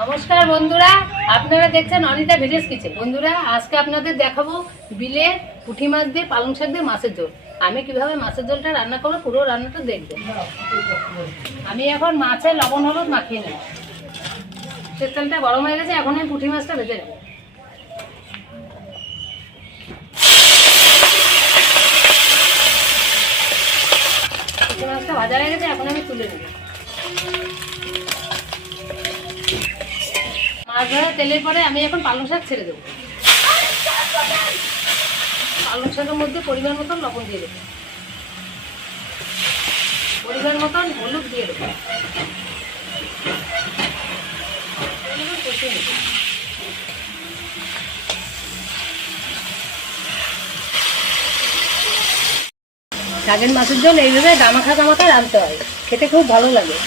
নমস্কার বন্ধুরা, আপনারা দেখছেন অনিতা ভিলেজ কিচেন। বন্ধুরা, আজকে আপনাদের দেখাবো বিলের পুঁটি মাছ দিয়ে পালং শাক দিয়ে মাছের ঝোল। আমি কিভাবে মাছের ঝোলটা রান্না করবো পুরো রান্নাটা দেখবেন। আমি এখন মাছে লবণ হলুদ মাখিয়ে নেব। তেলটা গরম হয়ে গেছে, এখন আমি পুঁটি মাছটা ভেজে নেব। পুঁটি মাছটা ভাজা হয়ে গেছে, এখন আমি তুলে নেব। মাছ ভাজা তেলের পরে আমি এখন পালং শাক ছেড়ে দেবো। পালং শাকের মধ্যে পরিমাণ মতন লবণ দিয়ে দেবো, পরিমাণ মতন হলুদ দিয়ে দেবো। শাকের মাছের ঝোল এইভাবে গামাখা গামাখা রাঁধতে হয়, খেতে খুব ভালো লাগে।